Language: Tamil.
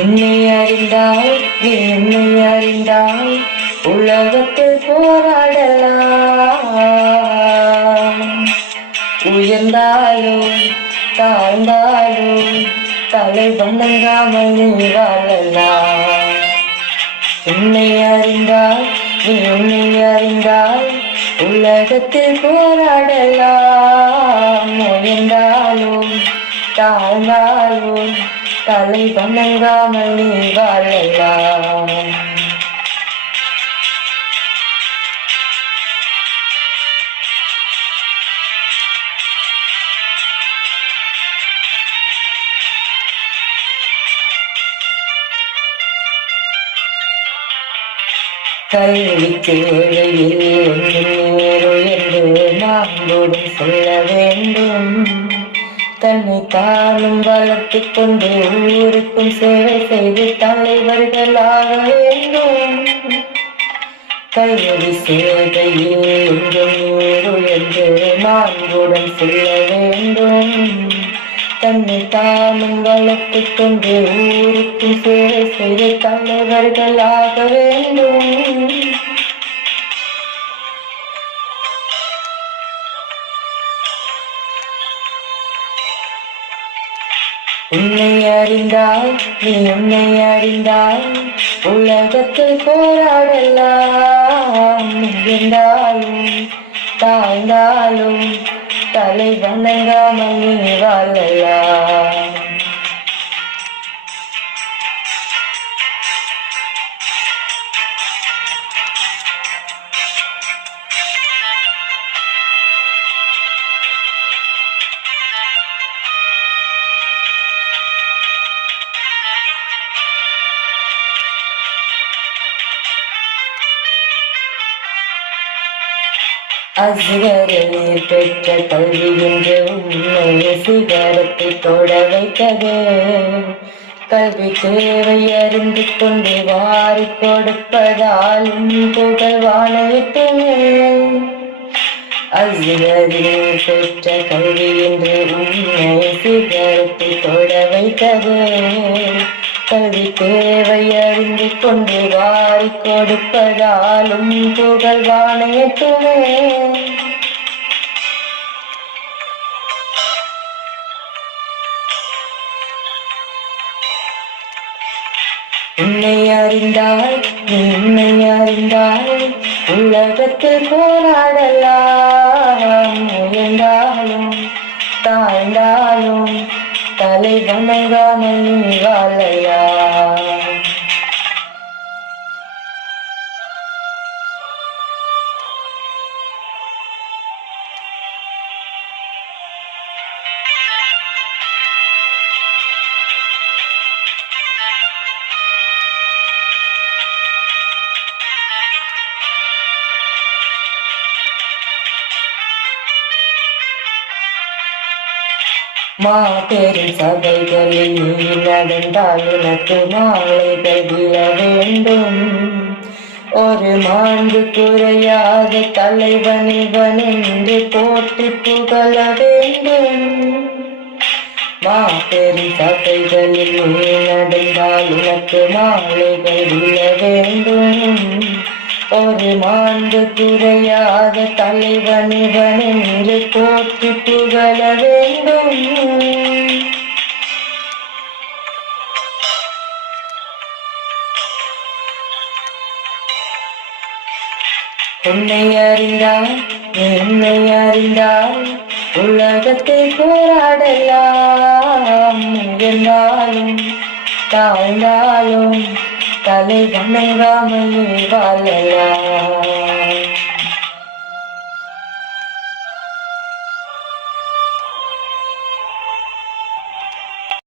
உன்னை அறிந்தால் நீ என்னை அறிந்தால் உலகத்தில் போராடலாம். உயர்ந்தாலும் தாழ்ந்தாலும் தலை வணங்காமல் நீ வாழலாம். உன்னை அறிந்தால் நீ உன்னை அறிந்தால் உலகத்தில் போராடலாம். உயர்ந்தாலும் தாழ்ந்தாலும் தலை வணங்காமல் நீ வாழலாம். கல்வி தேவையில் என்று மாண்போடு சொல்ல வேண்டும். தன்னை தானும் வளர்த்து கொண்டு ஊருக்கும் சேவை செய்து தலைவர்களாக வேண்டும். கல்வி சேவையில் என்று மாண்புடன் சொல்ல வேண்டும். தன்னை தானும் வளர்த்து கொண்டு ஊருக்கும் சேவை செய்து தலைவர்களாக வேண்டும். உன்னை அறிந்தால் நீ உன்னை அறிந்தால் உலகத்தில் போராடலாம். இருந்தாலும் தாழ்ந்தாலும் தலை வணங்காமல் நீ வாழலாம். அசுவரில் பெற்ற கல்வி என்று உண்மையை சிகரத்தை தொட வைத்தது. கல்வி தேவை அறிந்து கொண்டு வாரி கொடுப்பதால் புகழ் வாழவிட்டுமே. அசுவரில் பெற்ற கல்வி என்று உண்மையை சிகரத்தை தொட வைத்தது. கல்வி தேவை அறிந்து கொண்டு வாரி கொடுப்பதாலும் புகழ் வாழையட்டுமே. உன்னை அறிந்தால் நீ உன்னை அறிந்தால் உலகத்தில் போராடலாம். உயர்ந்தாலும் தாழ்ந்தாலும் தலை வணங்காமல் நீ வாழலாம். மாபெரும் சபைகளில் நீ நடந்தால் உனக்கு மாலைகள் விழ வேண்டும். ஒரு மாண்பு குறையாத தலைவன் இவன் என்று போற்றி புகழ வேண்டும். மாபெரும் சபைகளில் நீ நடந்தால் உனக்கு மாலைகள் விழ வேண்டும். ஒரு மாண்பு குறையாத தலைவன் இவன் என்று போற்றி புகழ வேண்டும். உன்னை அறிந்தால் என்னை அறிந்தால் உலகத்தை போராடலாம். உயர்ந்தாலும் தாழ்ந்தாலும் தலை வணங்காமல் வாழலாம்.